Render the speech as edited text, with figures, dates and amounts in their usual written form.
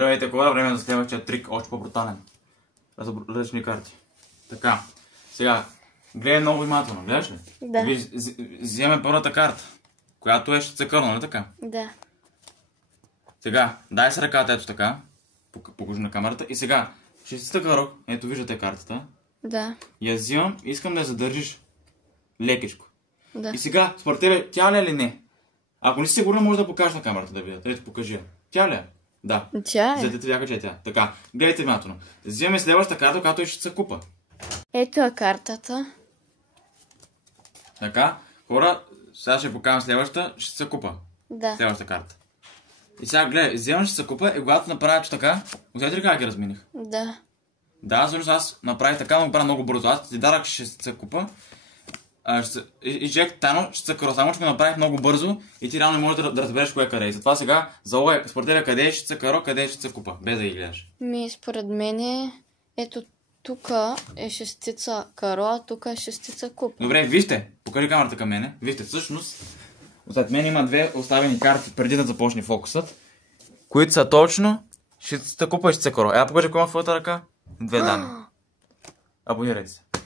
Здравейте, хора, време за следващия трик, още по-брутален. Различни карти. Така, сега, гледай много внимателно, гледаш ли? Да. Вземем първата карта, която е щицекърна, нали така? Да. Сега, дай с ръката, ето така, покажи на камерата, и сега, щицекърна, ето виждате картата. Да. Я взимам, искам да я задържиш лекичко. Да. И сега, според тебе, тя ли е или не? Ако не си сигурна, може да покажеш на камерата да видят. Ето, покажи я. Тя ли е? Да. Тя е. За да вяка, че е тя. Така, гледайте внимателно. Взимаме следващата карта, която е щицекупа. Ето е картата. Така, хора, сега ще покажем следващата щицекупа. Да. Следващата карта. И сега, гледай, вземам щицекупа и когато направя така, усетите ли как ги разминих? Да. Да, всъщност аз направих така, но го правя много бързо. Аз ти дарах щицекупа. И човек тайно щицекъра, само че го направих много бързо и ти реално не можеш да разбереш кое къде е. Затова сега залога според тебе къде е щицекъра, къде е щицекупа, без да ги гледаш. Според мен ето тук е шестица каро, а тук е шестица куп. Добре, вижте, покажи камерата към мене. Вижте, всъщност, отзад мен има две оставени карти преди да започне фокусът, които са точно щицата купа и щицекъра. Покажи кой има в твоята ръка. Две дами. Абонирайте се.